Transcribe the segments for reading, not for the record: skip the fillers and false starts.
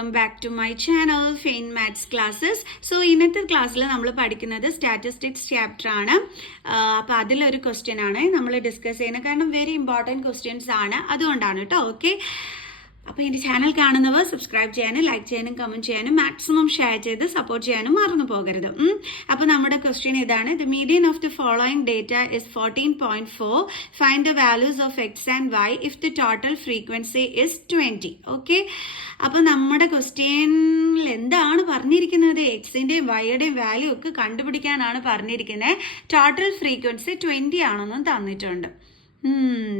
Welcome back to my channel fine maths classes. So ഇന്നത്തെ ക്ലാസ്സിൽ നമ്മൾ പഠിക്കുന്നത് സ്റ്റാറ്റിസ്റ്റിക്സ് ചാപ്റ്റർ ആണ്. അപ്പോൾ അതിലൊരു ക്വസ്റ്റ്യൻ ആണ് നമ്മൾ ഡിസ്കസ് ചെയ്യുന്നത്, കാരണം വെരി ഇമ്പോർട്ടൻറ്റ് ക്വസ്റ്റ്യൻസ് ആണ്, അതുകൊണ്ടാണ് കേട്ടോ. ഓക്കെ, അപ്പോൾ എൻ്റെ ചാനൽ കാണുന്നവർ സബ്സ്ക്രൈബ് ചെയ്യാനും ലൈക്ക് ചെയ്യാനും കമൻറ്റ് ചെയ്യാനും മാക്സിമം ഷെയർ ചെയ്ത് സപ്പോർട്ട് ചെയ്യാനും മറന്നു പോകരുത്. അപ്പോൾ നമ്മുടെ ക്വസ്റ്റ്യൻ ഇതാണ്: the median of the following data is 14.4. Find the values of x and y if the total frequency is 20. Okay, അപ്പോൾ നമ്മുടെ ക്വസ്റ്റ്യനിൽ എന്താണ് പറഞ്ഞിരിക്കുന്നത്? എക്സിൻ്റെയും വൈയുടെയും വാല്യൂ ഒക്കെ കണ്ടുപിടിക്കാനാണ് പറഞ്ഞിരിക്കുന്നത്. ടോട്ടൽ ഫ്രീക്വൻസി 20 ആണെന്നും തന്നിട്ടുണ്ട്.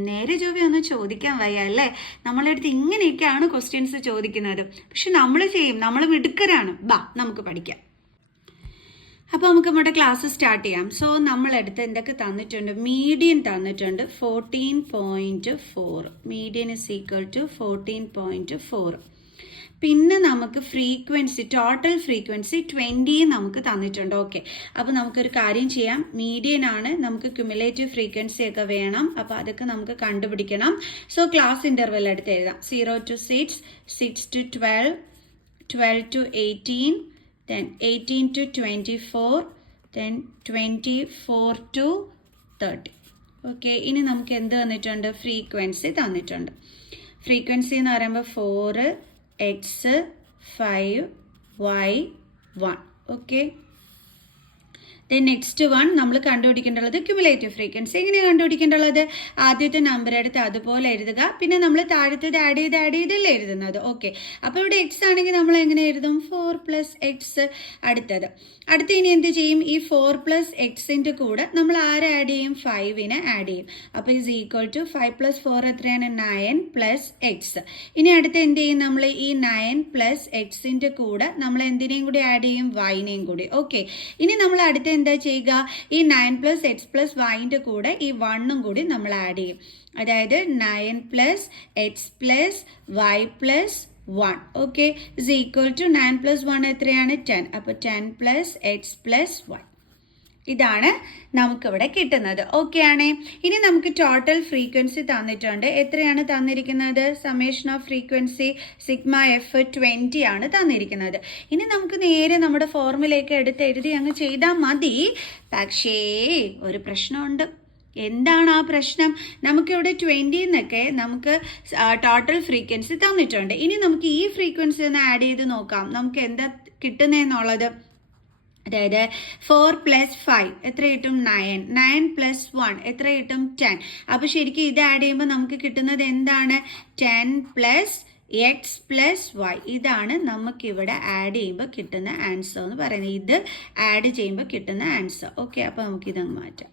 നേരെ ജോബി ഒന്നും ചോദിക്കാൻ വയ്യ അല്ലേ? നമ്മളടുത്ത് ഇങ്ങനെയൊക്കെയാണ് ക്വസ്റ്റ്യൻസ് ചോദിക്കുന്നത്, പക്ഷെ നമ്മൾ ചെയ്യും, നമ്മൾ മിടുക്കരാണ്. നമുക്ക് പഠിക്കാം. അപ്പോൾ നമുക്ക് നമ്മുടെ ക്ലാസ് സ്റ്റാർട്ട് ചെയ്യാം. സോ നമ്മളടുത്ത് എന്തൊക്കെ തന്നിട്ടുണ്ട്? മീഡിയൻ തന്നിട്ടുണ്ട് 14.4. Median is equal to 14.4. പിന്നെ നമുക്ക് ഫ്രീക്വൻസി, ടോട്ടൽ ഫ്രീക്വൻസി 20 നമുക്ക് തന്നിട്ടുണ്ട്. ഓക്കെ, അപ്പോൾ നമുക്കൊരു കാര്യം ചെയ്യാം. മീഡിയൻ ആണ്, നമുക്ക് ക്യുമുലേറ്റീവ് ഫ്രീക്വൻസി ഒക്കെ വേണം, അപ്പോൾ അതൊക്കെ നമുക്ക് കണ്ടുപിടിക്കണം. സോ ക്ലാസ് ഇൻ്റർവെൽ എടുത്ത് എഴുതാം. 0 to 6, 6 to 12, 12 to 18, then 18 to 24, then 24 to 30. Okay, ഇനി നമുക്ക് എന്ത് തന്നിട്ടുണ്ട്? ഫ്രീക്വൻസി തന്നിട്ടുണ്ട്. ഫ്രീക്വൻസി എന്ന് പറയുമ്പോൾ 4, x, 5, y, 1. Okay, then next one നമ്മൾ കണ്ടുപിടിക്കേണ്ടുള്ളത് ക്യുമുലേറ്റീവ് ഫ്രീക്വൻസി. എങ്ങനെയാണ് കണ്ടുപിടിക്കേണ്ടുള്ളത്? ആദ്യത്തെ നമ്പർ എടുത്ത് അതുപോലെ എഴുതുക, പിന്നെ നമ്മൾ താഴത്തത് ആഡ് ചെയ്തല്ലേ എഴുതുന്നത്. ഓക്കെ, അപ്പോൾ ഇവിടെ എക്സ് ആണെങ്കിൽ നമ്മൾ എങ്ങനെ എഴുതും? 4 + x. അടുത്ത ഇനി എന്ത് ചെയ്യും? ഈ 4 + എക്സിൻ്റെ കൂടെ നമ്മൾ ആരെ ആഡ് ചെയ്യും? 5നെ ആഡ് ചെയ്യും. അപ്പോൾ ഈസ് ഈക്വൽ ടു 5 + 4 എത്രയാണ്? 9 + x. ഇനി അടുത്ത് എന്ത് ചെയ്യും? നമ്മൾ ഈ 9 + എക്സിൻ്റെ കൂടെ നമ്മൾ എന്തിനേയും കൂടി ആഡ് ചെയ്യും? വൈനെയും കൂടി. ഓക്കെ, ഇനി നമ്മൾ അടുത്ത എന്താ ചെയ്യുക? ഈ 9 + x + yൻ്റെ കൂടെ ഈ 1ഉം കൂടി നമ്മൾ ആഡ് ചെയ്യും. അതായത് 9 + x + y + 1. Okay, is equal to 9 + 1 എത്രയാണ്? 10. അപ്പോൾ 10 + x + y. ഇതാണ് നമുക്കിവിടെ കിട്ടുന്നത്. ഓക്കെ ആണേ. ഇനി നമുക്ക് ടോട്ടൽ ഫ്രീക്വൻസി തന്നിട്ടുണ്ട്. എത്രയാണ് തന്നിരിക്കുന്നത്? Summation of frequency sigma F 20 ആണ് തന്നിരിക്കുന്നത്. ഇനി നമുക്ക് നേരെ നമ്മുടെ ഫോർമുലയൊക്കെ എടുത്ത് എഴുതി അങ്ങ് ചെയ്താൽ മതി. പക്ഷേ ഒരു പ്രശ്നമുണ്ട്. എന്താണ് ആ പ്രശ്നം? നമുക്കിവിടെ 20 എന്നൊക്കെ നമുക്ക് ടോട്ടൽ ഫ്രീക്വൻസി തന്നിട്ടുണ്ട്. ഇനി നമുക്ക് ഈ ഫ്രീക്വൻസി ഒന്ന് ആഡ് ചെയ്ത് നോക്കാം, നമുക്ക് എന്താ കിട്ടുന്നതെന്നുള്ളത്. അതായത് 4 + 5 എത്ര കിട്ടും? 9. 9 + 1 എത്ര കിട്ടും? 10. അപ്പോൾ ശരിക്കും ഇത് ആഡ് ചെയ്യുമ്പോൾ നമുക്ക് കിട്ടുന്നത് എന്താണ്? 10 + x + y. ഇതാണ് നമുക്കിവിടെ ആഡ് ചെയ്യുമ്പോൾ കിട്ടുന്ന ആൻസർ എന്ന് പറയുന്നത്. ഇത് ആഡ് ചെയ്യുമ്പോൾ കിട്ടുന്ന ആൻസർ. ഓക്കെ, അപ്പോൾ നമുക്കിതങ്ങ് മാറ്റാം.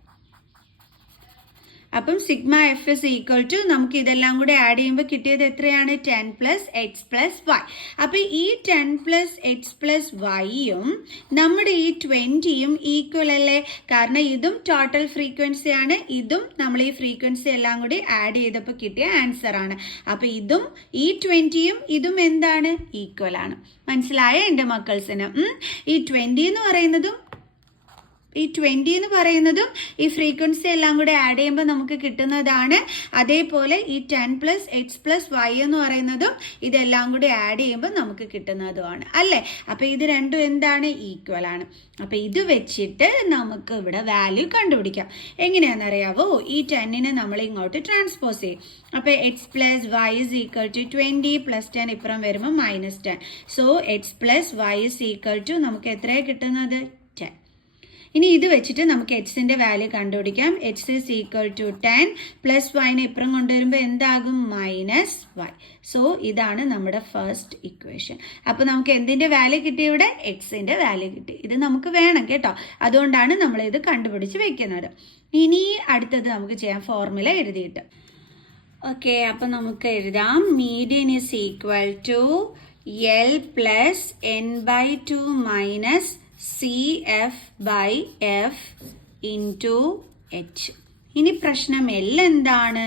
അപ്പം sigma f is equal to നമുക്ക് ഇതെല്ലാം കൂടെ ആഡ് ചെയ്യുമ്പോൾ കിട്ടിയത് എത്രയാണ്? 10 + x + y. അപ്പോൾ ഈ 10 + x + yയും നമ്മുടെ ഈ 20യും ഈക്വൽ അല്ലേ? കാരണം ഇതും ടോട്ടൽ ഫ്രീക്വൻസി ആണ്, ഇതും നമ്മൾ ഈ ഫ്രീക്വൻസി എല്ലാം കൂടി ആഡ് ചെയ്തപ്പോൾ കിട്ടിയ ആൻസർ ആണ്. അപ്പോൾ ഇതും ഈ 20യും ഇതും എന്താണ്? ഈക്വൽ ആണ്. മനസ്സിലായ എൻ്റെ മക്കൾസിന്? ഈ 20 എന്ന് പറയുന്നതും ഈ ഫ്രീക്വൻസി എല്ലാം കൂടെ ആഡ് ചെയ്യുമ്പോൾ നമുക്ക് കിട്ടുന്നതാണ്. അതേപോലെ ഈ 10 + x + y എന്ന് പറയുന്നതും ഇതെല്ലാം കൂടി ആഡ് ചെയ്യുമ്പോൾ നമുക്ക് കിട്ടുന്നതുമാണ് അല്ലേ? അപ്പോൾ ഇത് രണ്ടും എന്താണ്? ഈക്വൽ ആണ്. അപ്പോൾ ഇത് വെച്ചിട്ട് നമുക്ക് ഇവിടെ വാല്യൂ കണ്ടുപിടിക്കാം. എങ്ങനെയാണെന്നറിയാവോ? ഈ 10നെ നമ്മൾ ഇങ്ങോട്ട് ട്രാൻസ്പോസ് ചെയ്യും. അപ്പോൾ x + y = 20 + 10 ഇപ്പുറം വരുമ്പോൾ -10. സോ x + y = നമുക്ക് എത്രയാണ് കിട്ടുന്നത്? 10. ഇനി ഇത് വെച്ചിട്ട് നമുക്ക് എക്സിൻ്റെ വാല്യൂ കണ്ടുപിടിക്കാം. x is equal to 10 + yനെ ഇപ്പുറം കൊണ്ടുവരുമ്പോൾ എന്താകും? -y. സോ ഇതാണ് നമ്മുടെ ഫസ്റ്റ് ഇക്വേഷൻ. അപ്പോൾ നമുക്ക് എന്തിൻ്റെ വാല്യൂ കിട്ടി? ഇവിടെ എക്സിൻ്റെ വാല്യൂ കിട്ടി. ഇത് നമുക്ക് വേണം കേട്ടോ, അതുകൊണ്ടാണ് നമ്മളിത് കണ്ടുപിടിച്ച് വെക്കുന്നത്. ഇനി അടുത്തത് നമുക്ക് ചെയ്യാം, ഫോർമുല എഴുതിയിട്ട്. ഓക്കെ, അപ്പോൾ നമുക്ക് എഴുതാം. Median is equal to L + n/2 - CF/F × H. ഇനി പ്രശ്നം L എന്താണ്,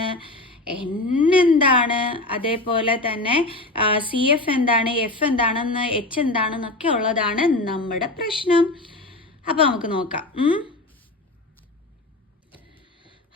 N എന്താണ്, അതേപോലെ തന്നെ CF എന്താണ്, F എന്താണെന്ന്, H എന്താണെന്നൊക്കെ ഉള്ളതാണ് നമ്മുടെ പ്രശ്നം. അപ്പോൾ നമുക്ക് നോക്കാം.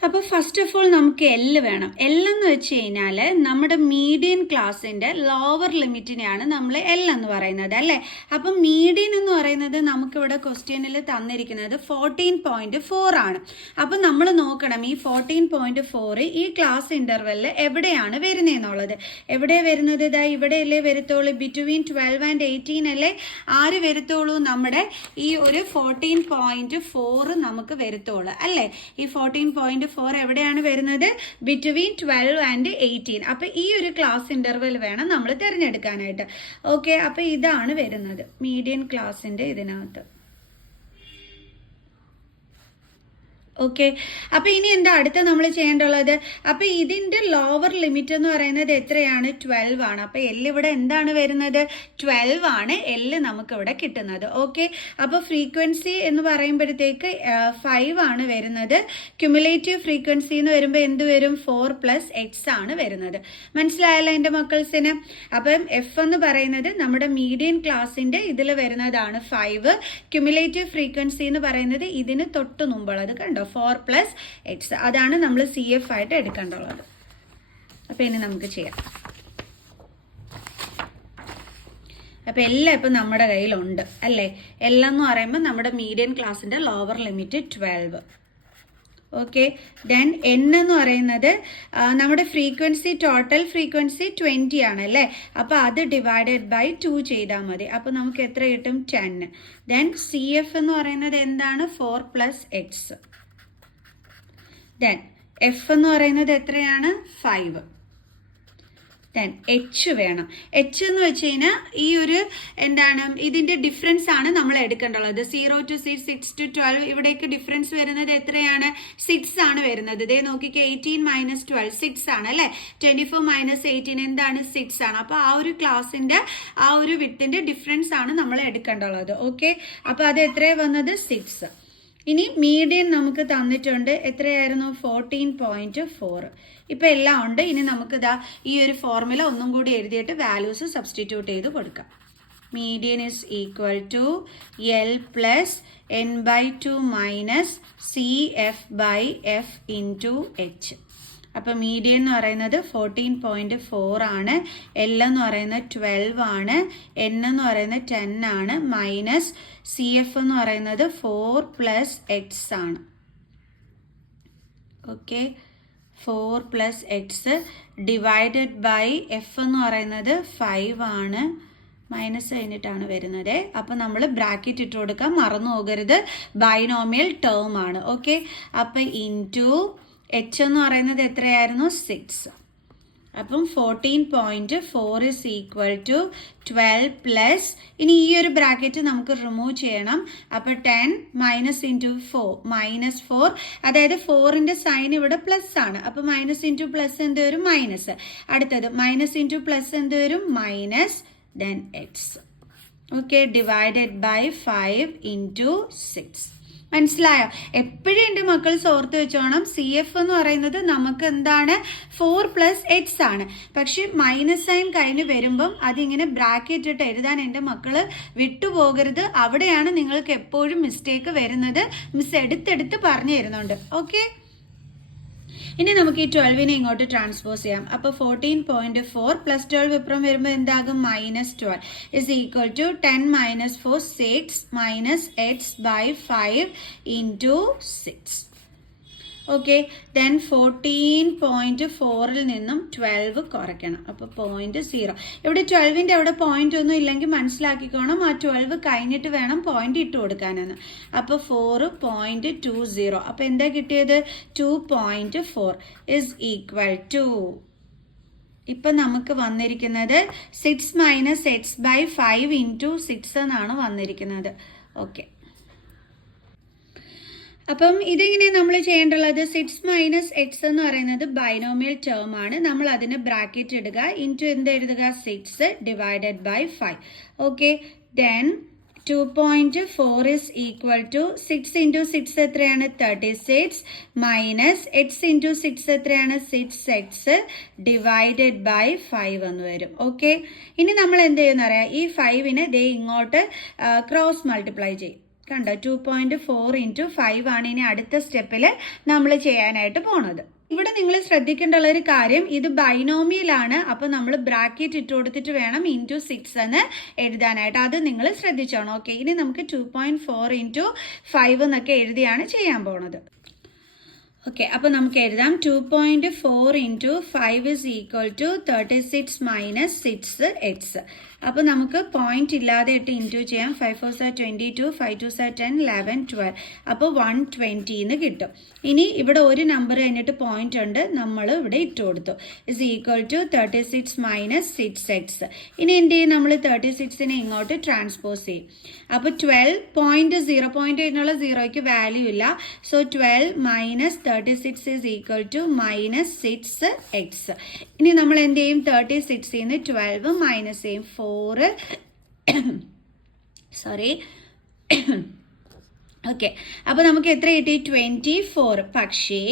അപ്പോൾ ഫസ്റ്റ് ഓഫ് ഓൾ നമുക്ക് എൽ വേണം. എൽ എന്ന് വെച്ച് കഴിഞ്ഞാൽ നമ്മുടെ മീഡിയൻ ക്ലാസ്സിൻ്റെ ലോവർ ലിമിറ്റിനെയാണ് നമ്മൾ എൽ എന്ന് പറയുന്നത് അല്ലേ. അപ്പം മീഡിയൻ എന്ന് പറയുന്നത് നമുക്കിവിടെ ക്വസ്റ്റ്യനിൽ തന്നിരിക്കുന്നത് 14.4 ആണ്. അപ്പം നമ്മൾ നോക്കണം ഈ 14.4 ഈ ക്ലാസ് ഇൻ്റർവെല്ലിൽ എവിടെയാണ് വരുന്നതെന്നുള്ളത്. എവിടെയാണ് വരുന്നത്? ഇതാ ഇവിടെയല്ലേ വരത്തുള്ളൂ. ബിറ്റ്വീൻ 12 and 18 അല്ലേ ആര് വരത്തുള്ളൂ? നമ്മുടെ ഈ ഒരു 14.4 നമുക്ക് വരത്തുള്ളൂ അല്ലേ. ഈ 14.4 എവിടെയാണ് വരുന്നത്? Between 12 and 18. അപ്പൊ ഈ ഒരു ക്ലാസ് ഇന്റർവെൽ വേണം നമ്മൾ തിരഞ്ഞെടുക്കാനായിട്ട്. ഓക്കെ, അപ്പൊ ഇതാണ് വരുന്നത് മീഡിയൻ ക്ലാസിന്റെ ഇതിനകത്ത്. ഓക്കെ, അപ്പൊ ഇനി എന്താ അടുത്ത നമ്മൾ ചെയ്യേണ്ടുള്ളത്? അപ്പൊ ഇതിന്റെ ലോവർ ലിമിറ്റ് എന്ന് പറയുന്നത് എത്രയാണ്? 12 ആണ്. അപ്പൊ എൽ ഇവിടെ എന്താണ് വരുന്നത്? 12 ആണ് എൽ നമുക്ക് ഇവിടെ കിട്ടുന്നത്. ഓക്കെ, അപ്പൊ ഫ്രീക്വൻസി എന്ന് പറയുമ്പോഴത്തേക്ക് 5 ആണ് വരുന്നത്. ക്യുമുലേറ്റീവ് ഫ്രീക്വൻസി എന്ന് വരുമ്പോൾ എന്ത് വരും? 4 + x ആണ് വരുന്നത്. മനസ്സിലായല്ലോ എൻ്റെ മക്കൾസിന്? അപ്പം എഫ് എന്ന് പറയുന്നത് നമ്മുടെ മീഡിയൻ ക്ലാസിന്റെ ഇതിൽ വരുന്നതാണ് 5. ക്യുമുലേറ്റീവ് ഫ്രീക്വൻസി എന്ന് പറയുന്നത് ഇതിന് തൊട്ട് മുമ്പുള്ളത് കണ്ടോ, 4 + x. അതാണ് നമ്മൾ CF ആയിട്ട് എടുക്കേണ്ടുള്ളത്. അപ്പൊ ഇനി നമുക്ക് ചെയ്യാം. അപ്പൊ എല്ലാം ഇപ്പൊ നമ്മുടെ കയ്യിലുണ്ട് അല്ലേ. എല്ലാം എന്ന് പറയുമ്പോൾ നമ്മുടെ മീഡിയൻ ക്ലാസിന്റെ lower limit 12. Okay, then N എന്ന് പറയുന്നത് നമ്മുടെ ഫ്രീക്വൻസി, ടോട്ടൽ ഫ്രീക്വൻസി 20 ആണ് അല്ലേ. അപ്പോൾ അത് ഡിവൈഡഡ് ബൈ 2 ചെയ്താൽ മതി. അപ്പോൾ നമുക്ക് എത്ര കിട്ടും? 10. ദെൻ CF എന്ന് പറയുന്നത് എന്താണ്? 4 + x. ദെൻ എഫ് എന്ന് പറയുന്നത് എത്രയാണ്? 5. ദെൻ എച്ച് വേണം. എച്ച് എന്ന് വെച്ച് കഴിഞ്ഞാൽ ഈ ഒരു എന്താണ് ഇതിന്റെ ഡിഫറൻസ് ആണ് നമ്മൾ എടുക്കേണ്ടുള്ളത്. 0 to 6, 6 to 12 ഇവിടേക്ക് ഡിഫറൻസ് വരുന്നത് എത്രയാണ്? 6 ആണ് വരുന്നത്. ഇതേ നോക്കിക്ക് 18 - 12 6 ആണ് അല്ലേ. 24 - 18 എന്താണ്? 6 ആണ്. അപ്പൊ ആ ഒരു ക്ലാസിന്റെ ആ ഒരു വിത്തിന്റെ ഡിഫറൻസ് ആണ് നമ്മൾ എടുക്കേണ്ടുള്ളത്. ഓക്കെ, അപ്പൊ അത് എത്രയാണ് വന്നത്? 6. ഇനി മീഡിയൻ നമുക്ക് തന്നിട്ടുണ്ട്. എത്രയായിരുന്നു? 14.4. ഇപ്പം എല്ലാം ഉണ്ട്. ഇനി നമുക്കിതാ ഈ ഒരു ഫോർമുല ഒന്നും കൂടി എഴുതിയിട്ട് വാല്യൂസ് സബ്സ്റ്റിറ്റ്യൂട്ട് ചെയ്ത് കൊടുക്കാം. Median is equal to L + n/2 - CF/f × h. അപ്പം മീഡിയൻ എന്ന് പറയുന്നത് 14.4 ആണ്. എൽ എന്ന് പറയുന്നത് 12 ആണ്. എൻ എന്ന് പറയുന്നത് 10 ആണ്. മൈനസ് CF എന്ന് പറയുന്നത് 4 + x ആണ്. Okay, 4 + x divided by f എന്ന് പറയുന്നത് 5 ആണ്. മൈനസ് കഴിഞ്ഞിട്ടാണ് വരുന്നത്. അപ്പം നമ്മൾ ബ്രാക്കറ്റ് ഇട്ട് കൊടുക്കാൻ മറന്നു പോകരുത്. ബൈനോമിയൽ ടേം ആണ്. ഓക്കെ, അപ്പം ഇൻറ്റു എച്ച് എന്ന് പറയുന്നത് എത്രയായിരുന്നു? 6. അപ്പം 14.4 is equal to 12 + ഇനി ഈ ഒരു ബ്രാക്കറ്റ് നമുക്ക് റിമൂവ് ചെയ്യണം. അപ്പം 10 - into 4 -4, അതായത് 4ന്റെ സൈൻ ഇവിടെ പ്ലസ് ആണ്. അപ്പം മൈനസ് ഇൻറ്റു പ്ലസ് എന്ത് വരും? മൈനസ്. അടുത്തത് മൈനസ് ഇൻറ്റു പ്ലസ് എന്ത് വരും? Minus. Then x. Okay, divided by 5 × 6. മനസ്സിലായോ? എപ്പോഴും എൻ്റെ മക്കൾ ഓർത്ത് വെച്ചോണം, CF എന്ന് പറയുന്നത് നമുക്ക് എന്താണ്? 4 + x ആണ്. പക്ഷെ മൈനസ് സൈൻ കഴിഞ്ഞ് വരുമ്പം അതിങ്ങനെ ബ്രാക്കറ്റ് ഇട്ട് എഴുതാൻ എൻ്റെ മക്കൾ വിട്ടുപോകരുത്. അവിടെയാണ് നിങ്ങൾക്ക് എപ്പോഴും മിസ്റ്റേക്ക് വരുന്നത്. മിസ് എടുത്തെടുത്ത് പറഞ്ഞു തരുന്നുണ്ട്. ഓക്കെ, ഇനി നമുക്ക് ഈ 12നെ ഇങ്ങോട്ട് ട്രാൻസ്പോസ് ചെയ്യാം. അപ്പോൾ 14.4 + 12 ഇപ്പുറം വരുമ്പോൾ എന്താകും? -12 is equal to 10 - 4 6 - x/5 × 6. Okay, then 14.4ൽ നിന്നും 12 കുറയ്ക്കണം. അപ്പോൾ 0.0. ഇവിടെ 12ന്റെ അവിടെ പോയിന്റ് ഒന്നും ഇല്ലെങ്കിൽ മനസ്സിലാക്കിക്കോണം, ആ 12 കഴിഞ്ഞിട്ട് വേണം പോയിന്റ് ഇട്ട് കൊടുക്കാനെന്ന്. അപ്പോൾ 4.20. അപ്പോൾ എന്താ കിട്ടിയത്? 2.4 is equal to ഇപ്പം നമുക്ക് വന്നിരിക്കുന്നത് 6 - x/5 × 6 എന്നാണ് വന്നിരിക്കുന്നത്. ഓക്കെ, അപ്പം ഇതിങ്ങനെ നമ്മൾ ചെയ്യേണ്ടുള്ളത് 6 - x എന്ന് പറയുന്നത് ബൈനോമിയൽ ടേം ആണ്. നമ്മൾ അതിന് ബ്രാക്കറ്റ് ഇടുക. ഇൻറ്റു എന്ത് എഴുതുക? 6 divided by 5. Okay, then 2.4 is equal to 6 × 6 എത്രയാണ്? 36 മൈനസ് x × 6 എത്രയാണ്? 6x ഡിവൈഡഡ് ബൈ 5 എന്ന് വരും. ഓക്കെ, ഇനി നമ്മൾ എന്ത് ചെയ്യുന്ന അറിയാം? ഈ 5നെ ദേ ഇങ്ങോട്ട് ക്രോസ് മൾട്ടിപ്ലൈ ചെയ്യും. കണ്ടോ 2.4 ഇൻറ്റു 5 ആണ് ഇനി അടുത്ത സ്റ്റെപ്പിൽ നമ്മൾ ചെയ്യാനായിട്ട് പോണത്. ഇവിടെ നിങ്ങൾ ശ്രദ്ധിക്കേണ്ട ഒരു കാര്യം, ഇത് ബൈനോമിയലാണ്. അപ്പോൾ നമ്മൾ ബ്രാക്കറ്റ് ഇട്ട് കൊടുത്തിട്ട് വേണം ഇൻറ്റു 6 എന്ന് എഴുതാനായിട്ട്. അത് നിങ്ങൾ ശ്രദ്ധിച്ചോണം. ഓക്കെ, ഇനി നമുക്ക് 2.4 ഇൻറ്റു 5 എന്നൊക്കെ എഴുതിയാണ് ചെയ്യാൻ പോണത്. ഓക്കെ, അപ്പോൾ നമുക്ക് എഴുതാം 2.4 into 5 is equal to 36 minus 6x. അപ്പോൾ നമുക്ക് പോയിന്റ് ഇല്ലാതെ ഇട്ട് ഇൻറ്റു ചെയ്യാം. 5 4 സാർ 22, 5 2 സാർ 10, 11 12. അപ്പോൾ 120 എന്ന് കിട്ടും. ഇനി ഇവിടെ ഒരു നമ്പർ കഴിഞ്ഞിട്ട് പോയിന്റ് ഉണ്ട്, നമ്മൾ ഇവിടെ ഇട്ട് കൊടുത്തു. Is equal to 36 minus 6x. ഇനി എന്ത് ചെയ്യും, നമ്മൾ 36നെ ഇങ്ങോട്ട് ട്രാൻസ്പോസ് ചെയ്യും. അപ്പോൾ 12.0 പോയിന്റ് എന്നുള്ള സീറോയ്ക്ക് വാല്യൂ ഇല്ല. So 12 minus 36 is equal to minus 6x. ഇനി നമ്മൾ എന്ത് ചെയ്യും, 36 നിന്ന് 12 മൈനസ് ചെയ്യും. 4 സോറി ഓക്കെ, അപ്പോൾ നമുക്ക് എത്ര കിട്ടി, 24. പക്ഷേ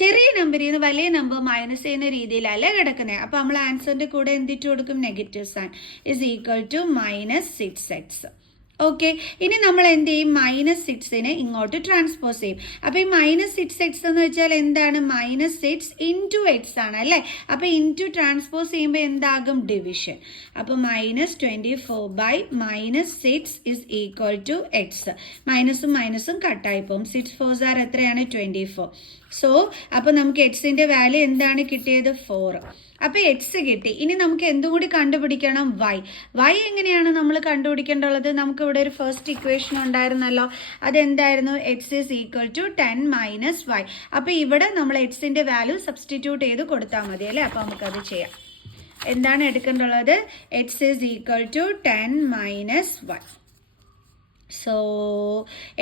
ചെറിയ നമ്പറിൽ നിന്ന് വലിയ നമ്പർ മൈനസ് ചെയ്യുന്ന രീതിയിലല്ല കിടക്കുന്നത്. അപ്പോൾ നമ്മൾ ആൻസറിൻ്റെ കൂടെ എന്തിട്ട് കൊടുക്കും, negative sign. Is equal to minus 6x. Okay, ഇനി നമ്മൾ എന്ത് ചെയ്യും, മൈനസ് 6നെ ഇങ്ങോട്ട് ട്രാൻസ്പോസ് ചെയ്യും. അപ്പോൾ ഈ മൈനസ് 6x എന്ന് വെച്ചാൽ എന്താണ്, മൈനസ് 6 ഇൻറ്റു എക്സ് ആണ് അല്ലേ. അപ്പോൾ ഇൻറ്റു ട്രാൻസ്പോസ് ചെയ്യുമ്പോൾ എന്താകും, ഡിവിഷൻ. അപ്പോൾ minus 24 by minus 6 is equal to X. മൈനസും മൈനസും കട്ടായി പോകും. 6 4 സാർ എത്രയാണ്, 24. സോ അപ്പോൾ നമുക്ക് എക്സിൻ്റെ വാല്യൂ എന്താണ് കിട്ടിയത്, 4. അപ്പോൾ എക്സ് കിട്ടി. ഇനി നമുക്ക് എന്തും കൂടി കണ്ടുപിടിക്കണം, വൈ എങ്ങനെയാണ് നമ്മൾ കണ്ടുപിടിക്കേണ്ടത്. നമുക്ക് ഇവിടെ ഒരു ഫസ്റ്റ് ഇക്വേഷൻ ഉണ്ടായിരുന്നല്ലോ, അതെന്തായിരുന്നു, X is equal to 10 minus Y. അപ്പോൾ ഇവിടെ നമ്മൾ എക്സിൻ്റെ വാല്യൂ സബ്സ്റ്റിറ്റ്യൂട്ട് ചെയ്ത് കൊടുത്താൽ മതി അല്ലേ. അപ്പോൾ നമുക്കത് ചെയ്യാം. എന്താണ് എടുക്കേണ്ടുള്ളത്, X is equal to 10 minus Y. So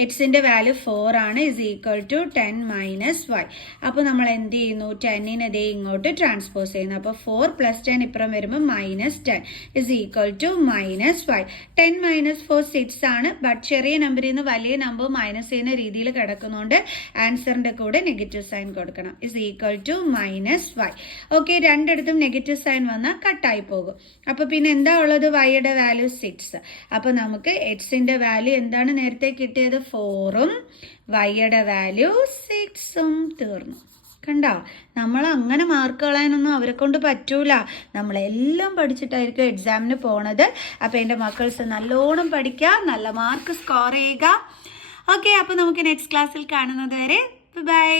എക്സിൻ്റെ വാല്യൂ 4 ആണ്, is equal to 10 minus Y. അപ്പോൾ നമ്മൾ എന്ത് ചെയ്യുന്നു, 10നെ ദേ ഇങ്ങോട്ട് ട്രാൻസ്പോസ് ചെയ്യുന്നു. അപ്പോൾ 4 പ്ലസ് 10 ഇപ്പുറം വരുമ്പോൾ minus 10 is equal to minus 5. 10 minus 4 6 ആണ്. ബട്ട് ചെറിയ നമ്പറിൽ നിന്ന് വലിയ നമ്പർ മൈനസ് ചെയ്യുന്ന രീതിയിൽ കിടക്കുന്നതുകൊണ്ട് ആൻസറിൻ്റെ കൂടെ നെഗറ്റീവ് സൈൻ കൊടുക്കണം. Is equal to minus 5. Okay, രണ്ടിടത്തും നെഗറ്റീവ് സൈൻ വന്നാൽ കട്ടായി പോകും. അപ്പോൾ പിന്നെ എന്താ ഉള്ളത്, വൈയുടെ വാല്യൂ 6. അപ്പോൾ നമുക്ക് എക്സിൻ്റെ വാല്യൂ എന്താണ് നേരത്തെ കിട്ടിയത്, 4ഉം വൈയുടെ വാല്യൂ 6ഉം. തീർന്നു. കണ്ടോ, നമ്മൾ അങ്ങനെ മാർക്ക് കളയാനൊന്നും അവരെ കൊണ്ട് പറ്റൂല. നമ്മളെല്ലാം പഠിച്ചിട്ടായിരിക്കും എക്സാമിന് പോണത്. അപ്പോൾ എൻ്റെ മക്കൾസ് നല്ലോണം പഠിക്കുക, നല്ല മാർക്ക് സ്കോർ ചെയ്യുക. ഓക്കെ, അപ്പോൾ നമുക്ക് നെക്സ്റ്റ് ക്ലാസ്സിൽ കാണുന്നത് വരെ ബൈ.